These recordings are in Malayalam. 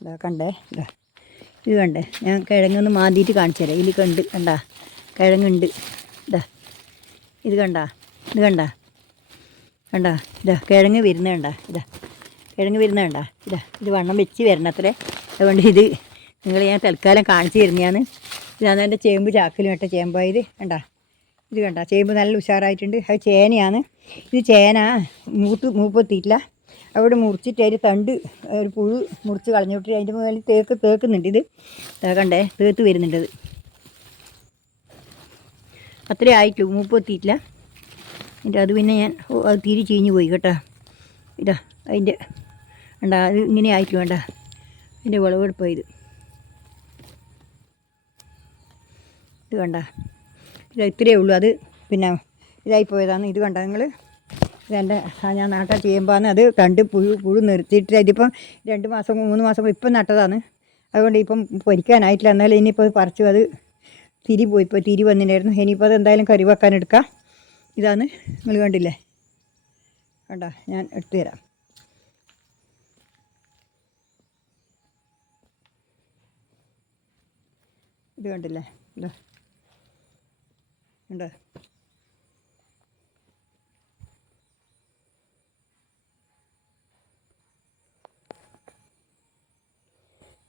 ഇതാ കണ്ടേ, ഇതാ ഇത് കണ്ടേ, ഞാൻ കിഴങ്ങൊന്ന് മാന്തിയിട്ട് കാണിച്ചു തരാം. ഇതിൽ കണ്ടാ കിഴങ്ങുണ്ട്. ഇതാ ഇത് കണ്ടാ, ഇത് കണ്ടാ കണ്ടാ, ഇതാ കിഴങ്ങ് വരുന്നത് കണ്ടാ, ഇതാ കിഴങ്ങ് വരുന്നത് കണ്ടാ, ഇതാ ഇത് വണ്ണം വെച്ച് വരണം അത്രേ. അതുകൊണ്ട് ഇത് നിങ്ങൾ ഞാൻ തൽക്കാലം കാണിച്ചു തരുന്നതാണ്. ഇതാണ് എൻ്റെ ചേമ്പ് ചാക്കിൽ നട്ട ചേമ്പായത്. കണ്ടാ ഇത് കണ്ടാ, ചേമ്പ് നല്ല ഉഷാറായിട്ടുണ്ട്. അത് ചേനയാണ്. ഇത് ചേന മൂപ്പെത്തിയിട്ടില്ല. അവിടെ മുറിച്ചിട്ട് അതിൻ്റെ തണ്ട് ഒരു പുഴു മുറിച്ച് കളഞ്ഞിട്ട് അതിൻ്റെ മുകളിൽ തേക്കുന്നുണ്ട്. ഇത് കണ്ടേ, തേത്ത് വരുന്നുണ്ട്. അത്രേ ആയിട്ടു, മൂപ്പെത്തിയിട്ടില്ല. എന്നിട്ട് അത് പിന്നെ ഞാൻ അത് തിരി ചീഞ്ഞ് പോയി കേട്ടോ. ഇതാ അതിൻ്റെ കണ്ടാ, അത് ഇങ്ങനെ ആയിട്ട് വേണ്ട അതിൻ്റെ വിളവെടുപ്പാണ് ഇത്. ഇത് കണ്ട, ഇത് ഇത്രയേ ഉള്ളൂ. അത് പിന്നെ ഇതായിപ്പോയതാണ്. ഇത് കണ്ട നിങ്ങൾ, ഇതെൻ്റെ ഞാൻ നാട്ടാ ചെയ്യുമ്പോഴാണ്. അത് തണ്ട് പുഴു നിർത്തിയിട്ട് ഇതിപ്പം 2 മാസം 3 മാസം ഇപ്പം നട്ടതാണ്. അതുകൊണ്ട് ഇപ്പം പൊരിക്കാനായിട്ടില്ല. എന്നാലും ഇനിയിപ്പോൾ പറിച്ചു. അത് തിരി വന്നിട്ടായിരുന്നു. ഇനിയിപ്പോൾ അത് എന്തായാലും കറി വെക്കാൻ എടുക്കാം. ഇതാണ് നിങ്ങൾ കണ്ടില്ലേ, കണ്ട ഞാൻ എടുത്തു തരാം. ഇത് കണ്ടില്ലേ, ഇതാ ഉണ്ട്.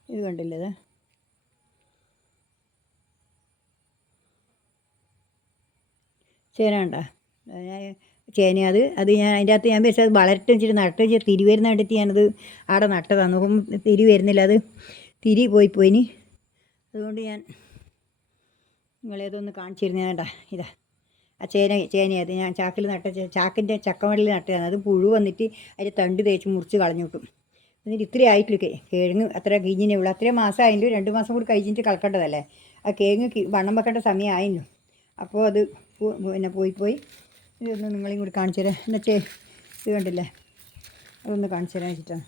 ഇത് കണ്ടില്ലേ, ഇത് ചേന കണ്ടാ, ചേന. അത് ഞാൻ അതിൻ്റെ അകത്ത് ഞാൻ വെച്ചാൽ അത് വളരട്ടെ വെച്ചിട്ട് നട്ട് വെച്ചാൽ തിരി വരുന്ന കണ്ടിട്ട് ഞാനത് അവിടെ നട്ടതാണ്. നോക്കുമ്പോൾ തിരി വരുന്നില്ല. അത് തിരി പോയിനി. അതുകൊണ്ട് ഞാൻ നിങ്ങളേതൊന്ന് കാണിച്ചു തരുന്നത്. വേണ്ട ഇതാ ആ ചേനയത് ഞാൻ ചാക്കിൽ ചാക്കിൻ്റെ ചക്കമടലിൽ നട്ടതാണ്. അത് പുഴു വന്നിട്ട് അതിൻ്റെ തണ്ട് തേച്ച് മുറിച്ച് കളഞ്ഞു കിട്ടും. എന്നിട്ട് ഇത്രയും ആയിട്ടില്ല കിഴങ്ങ്. അത്ര കഴിഞ്ഞേ ഉള്ളൂ. അത്രയും മാസം ആയില്ലോ. 2 മാസം കൂടി കഴിഞ്ഞിട്ട് കളക്കേണ്ടതല്ലേ. ആ കിഴങ്ങ് വണ്ണം വെക്കേണ്ട സമയമായിരുന്നു. അപ്പോൾ അത് പിന്നെ പോയി. ഇതൊന്ന് നിങ്ങളെയും കൂടി കാണിച്ചു തരാം. എന്നുവെച്ചേ ഇത് കണ്ടില്ലേ, അതൊന്ന് കാണിച്ചു തരാൻ വെച്ചിട്ടാണ്.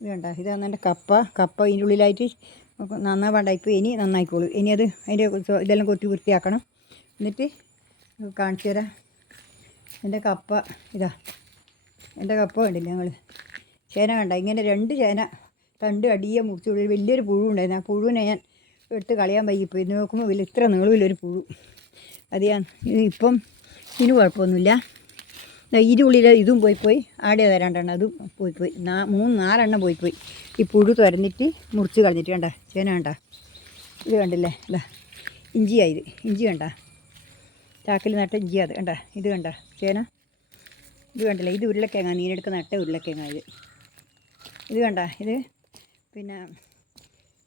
ഇത് കണ്ട, ഇതാണ് എൻ്റെ കപ്പ ഇതിൻ്റെ ഉള്ളിലായിട്ട് നന്നാവാണ്ടായിപ്പോൾ. ഇനി നന്നായിക്കോളൂ. ഇനി അത് അതിൻ്റെ ഇതെല്ലാം കൊത്തി വൃത്തിയാക്കണം. എന്നിട്ട് കാണിച്ചു തരാം. എൻ്റെ കപ്പ ഇതാ, എൻ്റെ കപ്പ കണ്ടില്ലേ നിങ്ങൾ, ചേന കണ്ട. ഇങ്ങനെ 2 ചേന തണ്ട് അടിയെ മുറിച്ച് വലിയൊരു പുഴു ഉണ്ടായിരുന്നു. ആ പുഴുവിനെ ഞാൻ എടുത്ത് കളയാൻ വൈകിപ്പോയി. നോക്കുമ്പോൾ ഇത്ര നീളമില്ലൊരു പുഴു. അത് ഞാൻ ഇപ്പം ഇതിന് കുഴപ്പമൊന്നുമില്ല. ഇതിൻ്റെ ഉള്ളിൽ ഇതും പോയി ആടെ തരാണ്ടെണ്ണം അതും പോയി 3-4 എണ്ണം പോയി. ഈ പുഴു തുരന്നിട്ട് മുറിച്ച് കളഞ്ഞിട്ട് കണ്ട ചേന കണ്ട. ഇത് കണ്ടില്ലേ, അല്ല ഇഞ്ചിയായത്. ഇഞ്ചി കണ്ട, ചാക്കിൽ നട്ട ഇഞ്ചി. അത് കണ്ട, ഇത് കണ്ട ചേന. ഇത് കണ്ടില്ലേ, ഇത് ഉരുളക്കിഴങ്ങ, നീനെടുക്ക് നട്ട ഉരുളക്കിഴങ്ങ. ഇത് കണ്ട, ഇത് പിന്നെ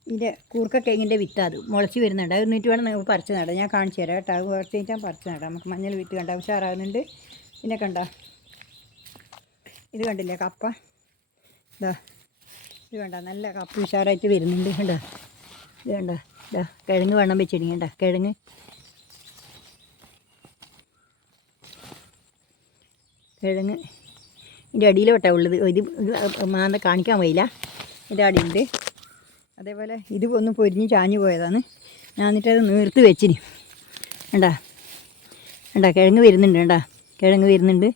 ഇതിൻ്റെ കൂർക്കക്കിഴങ്ങിൻ്റെ വിത്ത്. അത് മുളച്ച് വരുന്നുണ്ട്. അത് എന്നിട്ട് വേണം നിങ്ങൾക്ക് പറിച്ച് നടാം. ഞാൻ കാണിച്ചു തരാം കേട്ടോ. അത് കുറച്ച് കഴിഞ്ഞാൽ പറിച്ച് നടാം. നമുക്ക് മഞ്ഞൾ വിത്ത് കണ്ട ഉഷാറാകുന്നുണ്ട്. പിന്നെ കണ്ട, ഇത് കണ്ടില്ലേ കപ്പ. ഇതാ ഇത് കണ്ട, നല്ല കപ്പ ഉഷാറായിട്ട് വരുന്നുണ്ട്. കണ്ട, ഇത് കണ്ട, ഇതാ കിഴങ്ങ് വണ്ണം വെച്ചിടുങ്ങി. കണ്ട കിഴങ്ങ് ഇതിൻ്റെ അടിയിലോട്ടാണ് ഉള്ളത്. ഇത് മാന്ത കാണിക്കാൻ പോയില്ല. ഇതിൻ്റെ അടിയുണ്ട്. അതേപോലെ ഇത് ഒന്ന് പൊരിഞ്ഞ് ചാഞ്ഞു പോയതാണ്. ഞാൻ എന്നിട്ടത് നീർത്ത് വെച്ചിന്. കണ്ടാ കിഴങ്ങ് വരുന്നുണ്ട്. കിഴങ്ങ് വരുന്നുണ്ട്.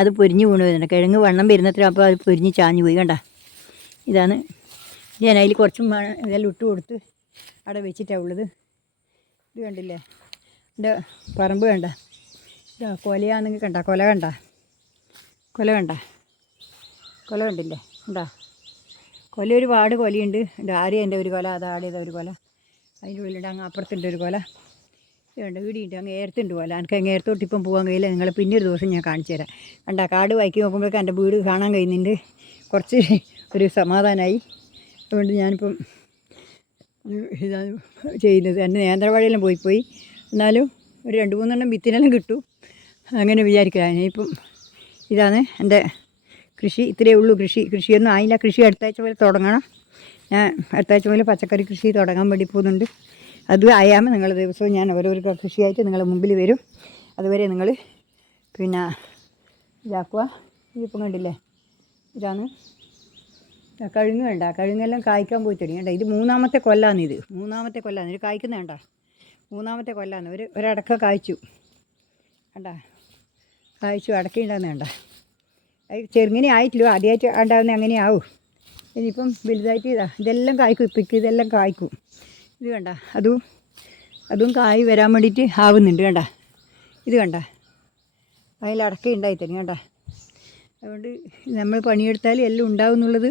അത് പൊരിഞ്ഞ് വീണ് വരുന്നുണ്ട്. കിഴങ്ങ് വണ്ണം വരുന്നത്ര. അപ്പോൾ അത് പൊരിഞ്ഞ് ചാഞ്ഞു പോയി. കണ്ട, ഇതാണ് ഞാൻ അതിൽ കുറച്ചും ഇതെല്ലാം ഇട്ട് കൊടുത്ത് അവിടെ വെച്ചിട്ടാണ് ഉള്ളത്. ഇത് കണ്ടില്ലേ, എൻ്റെ പറമ്പ് കണ്ട. ഇതാ കൊലയാണെങ്കിൽ കണ്ട, കൊല കണ്ടില്ലേ, കൊല ഒരുപാട് കൊലയുണ്ട്. ആരെയും എൻ്റെ ഒരു കൊല, അത് ആടേതാ ഒരു കൊല. അതിൻ്റെ ഉള്ളിലുണ്ട്. അങ്ങ് അപ്പുറത്തുണ്ട് ഒരു കൊല. ഇതുണ്ട്, വീടിയുണ്ട്. അങ്ങ് ഏർത്തുണ്ട് കൊല. എനിക്ക് അങ്ങ് ഏർത്തോട്ട് ഇപ്പം പോകാൻ കഴിയില്ല. നിങ്ങൾ പിന്നെ ഒരു ദിവസം ഞാൻ കാണിച്ചു തരാം. കണ്ട, കാട് വായിക്കി നോക്കുമ്പോഴേക്കും എൻ്റെ വീട് കാണാൻ കഴിയുന്നുണ്ട്. കുറച്ച് ഒരു സമാധാനമായി. അതുകൊണ്ട് ഞാനിപ്പം ഇതാണ് ചെയ്യുന്നത്. എൻ്റെ നേന്ത്രവാഴയെല്ലാം പോയി. എന്നാലും ഒരു 2-3 എണ്ണം വിത്തിനെല്ലാം കിട്ടും. അങ്ങനെ വിചാരിക്കുക. ഇപ്പം ഇതാണ് എൻ്റെ കൃഷി. ഇത്രയേ ഉള്ളൂ. കൃഷിയൊന്നും ആയില്ല. കൃഷി അടുത്താഴ്ച പോലെ തുടങ്ങണം. ഞാൻ അടുത്താഴ്ച പോലെ പച്ചക്കറി കൃഷി തുടങ്ങാൻ വേണ്ടി പോകുന്നുണ്ട്. അത് ആയാமல் നിങ്ങൾ ദിവസവും ഞാൻ ഓരോരോ കൃഷിയായിട്ട് നിങ്ങളുടെ മുമ്പിൽ വരും. അതുവരെ നിങ്ങൾ പിന്നെ ഇതാക്കുക. ഇതിപ്പം കണ്ടില്ലേ, ഇതാണ് കഴുങ്ങ്. വേണ്ട, കഴുങ്ങെല്ലാം കായ്ക്കാൻ പോയി തുടങ്ങി. ഇത് 3-ാമത്തെ കൊല്ലാന്ന്. ഇത് 3-ാമത്തെ കൊല്ലാന്ന്. ഇത് കായ്ക്കുന്ന വേണ്ട, 3-ാമത്തെ കൊല്ലാന്ന്. ഒരടക്ക കായ്ച്ചു. കായ്ച്ചു അടക്കയുണ്ടാകുന്ന വേണ്ട. അത് ചെറുങ്ങനെ ആയിട്ടില്ലോ. ആദ്യമായിട്ട് ഉണ്ടാകുന്ന അങ്ങനെ ആവും. ഇനിയിപ്പം വലുതായിട്ട് ഇതെല്ലാം കായ്ക്കും. ഇപ്പം ഇതെല്ലാം കായ്ക്കും. ഇത് കണ്ട, അതും കായ് വരാൻ വേണ്ടിയിട്ട് ആവുന്നുണ്ട്. കണ്ട, ഇത് കണ്ട, അതിലടക്ക ഉണ്ടായി തന്നെ. കണ്ട, അതുകൊണ്ട് നമ്മൾ പണിയെടുത്താൽ എല്ലാം ഉണ്ടാവും എന്നുള്ളത്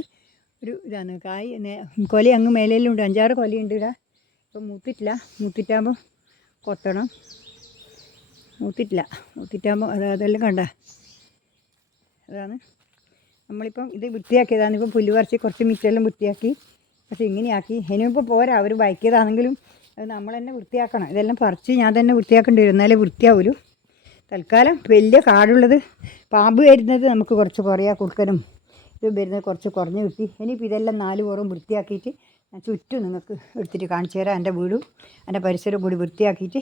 ഒരു ഇതാണ്. കായ് കൊല അങ്ങ് മേലെല്ലാം ഉണ്ട്. 5-6 കൊലയുണ്ട് ഇവിടെ. ഇപ്പം മൂത്തിട്ടാകുമ്പോൾ കൊത്തണം. മൂത്തിട്ടാകുമ്പോൾ അതെല്ലാം കണ്ട, അതാണ് നമ്മളിപ്പം ഇത് വൃത്തിയാക്കിയതാണ്. ഇപ്പം പുല്ല് പറിച്ച് കുറച്ച് മിറ്റെല്ലാം വൃത്തിയാക്കി. പക്ഷേ ഇങ്ങനെയാക്കി. ഇനിയിപ്പോൾ പോരാ, അവർ ബൈക്കിയതാണെങ്കിലും അത് നമ്മൾ തന്നെ വൃത്തിയാക്കണം. ഇതെല്ലാം പറിച്ച് ഞാൻ തന്നെ വൃത്തിയാക്കേണ്ടി വരും, എന്നാലേ വൃത്തിയാവൂലൂ. തൽക്കാലം വലിയ കാടുള്ളത്, പാമ്പ് വരുന്നത് നമുക്ക് കുറച്ച് കുറയാ, കുറുക്കനും ഇത് വരുന്നത് കുറച്ച് കുറഞ്ഞ് കിട്ടി. ഇനിയിപ്പോൾ ഇതെല്ലാം 4 പുറവും വൃത്തിയാക്കിയിട്ട് ഞാൻ ചുറ്റും നിങ്ങൾക്ക് എടുത്തിട്ട് കാണിച്ചു തരാം. എൻ്റെ വീടും എൻ്റെ പരിസരവും കൂടി വൃത്തിയാക്കിയിട്ട്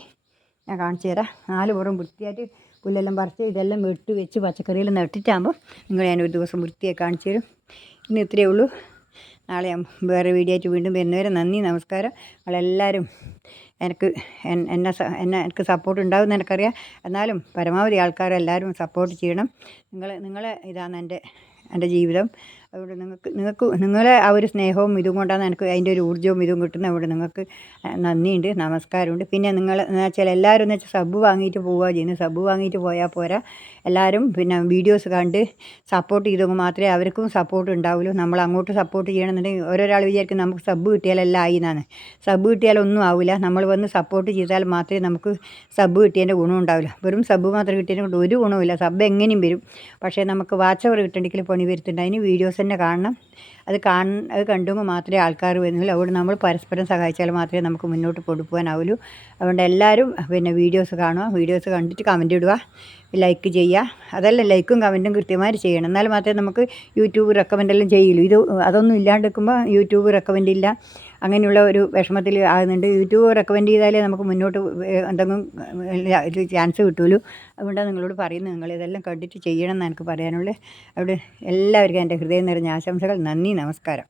ഞാൻ കാണിച്ചു തരാം. 4 പുറവും വൃത്തിയായിട്ട് പുല്ലെല്ലാം പറിച്ച് ഇതെല്ലാം വെച്ച് പച്ചക്കറിയെല്ലാം നട്ടിട്ടാകുമ്പോൾ നിങ്ങൾ ഞാൻ ഒരു ദിവസം വൃത്തിയായി കാണിച്ചു തരും. ഇന്ന് ഇത്രയേ ഉള്ളൂ. നാളെ ഞാൻ വേറെ വീഡിയോ ആയിട്ട് വീണ്ടും വരുന്നവരെ നന്ദി, നമസ്കാരം. നിങ്ങളെല്ലാവരും എനിക്ക് സപ്പോർട്ട് ഉണ്ടാകുമെന്ന് എനിക്കറിയാം. എന്നാലും പരമാവധി ആൾക്കാരെല്ലാവരും സപ്പോർട്ട് ചെയ്യണം. നിങ്ങളെ ഇതാണ് എൻ്റെ ജീവിതം. അതുകൊണ്ട് നിങ്ങളെ ആ ഒരു സ്നേഹവും ഇതും കൊണ്ടാണ് എനിക്ക് അതിൻ്റെ ഒരു ഊർജ്ജവും ഇതും കിട്ടുന്നത്. അതുകൊണ്ട് നിങ്ങൾക്ക് നന്ദിയുണ്ട്, നമസ്കാരമുണ്ട്. പിന്നെ നിങ്ങൾ എന്ന് വെച്ചാൽ എല്ലാവരും എന്ന് വെച്ചാൽ സബ്ബ് വാങ്ങിയിട്ട് പോവുക ചെയ്യുന്നത്. സബ്ബ് വാങ്ങിയിട്ട് പോയാൽ പോരാ, എല്ലാവരും പിന്നെ വീഡിയോസ് കണ്ട് സപ്പോർട്ട് ചെയ്തെങ്കിൽ മാത്രമേ അവർക്കും സപ്പോർട്ട് ഉണ്ടാവുള്ളൂ. നമ്മൾ അങ്ങോട്ട് സപ്പോർട്ട് ചെയ്യണമെന്നുണ്ടെങ്കിൽ ഓരോരാൾ വിചാരിക്കും നമുക്ക് സബ്ബ് കിട്ടിയാലെല്ലാം ആയി എന്നാണ്. സബ്ബ് കിട്ടിയാലൊന്നും ആവില്ല. നമ്മൾ വന്ന് സപ്പോർട്ട് ചെയ്താൽ മാത്രമേ നമുക്ക് സബ്ബ് കിട്ടിയതിൻ്റെ ഗുണം ഉണ്ടാവില്ല. വെറും സബ്ബ് മാത്രം കിട്ടിയതിനെ കൊണ്ട് ഒരു ഗുണവുമില്ല. സബ്ബ് എങ്ങനെയും വരും, പക്ഷേ നമുക്ക് വാച്ച് അവർ കിട്ടണമെങ്കിൽ പണി വരുത്തുണ്ട്. അതിന് വീഡിയോസ് തന്നെ കാണണം. അത് കണ്ടെങ്കിൽ മാത്രമേ ആൾക്കാർ വരുന്നുള്ളൂ. അതുകൊണ്ട് നമ്മൾ പരസ്പരം സഹായിച്ചാൽ മാത്രമേ നമുക്ക് മുന്നോട്ട് കൊണ്ടുപോകാനാവുള്ളൂ. അതുകൊണ്ട് എല്ലാവരും പിന്നെ വീഡിയോസ് കാണുക, വീഡിയോസ് കണ്ടിട്ട് കമൻറ്റ് ഇടുക, ലൈക്ക് ചെയ്യുക. അതല്ല, ലൈക്കും കമൻറ്റും കൃത്യമായിട്ട് ചെയ്യണം. എന്നാൽ മാത്രമേ നമുക്ക് യൂട്യൂബ് റെക്കമെൻഡെല്ലാം ചെയ്യുള്ളൂ. അതൊന്നും ഇല്ലാണ്ട് നിൽക്കുമ്പോൾ യൂട്യൂബ് റെക്കമെൻഡ് ഇല്ല, അങ്ങനെയുള്ള ഒരു വിഷമത്തിൽ ആകുന്നുണ്ട്. യൂട്യൂബ് റെക്കമെൻഡ് ചെയ്താലേ നമുക്ക് മുന്നോട്ട് എന്തെങ്കിലും ഒരു ചാൻസ് കിട്ടുള്ളൂ. അതുകൊണ്ടാണ് നിങ്ങളോട് പറയുന്നത്, നിങ്ങളിതെല്ലാം കണ്ടിട്ട് ചെയ്യണം എന്ന് എനിക്ക് പറയാനുള്ളത്. അവിടെ എല്ലാവർക്കും എൻ്റെ ഹൃദയം നിറഞ്ഞ ആശംസകൾ. നന്ദി, നമസ്കാരം.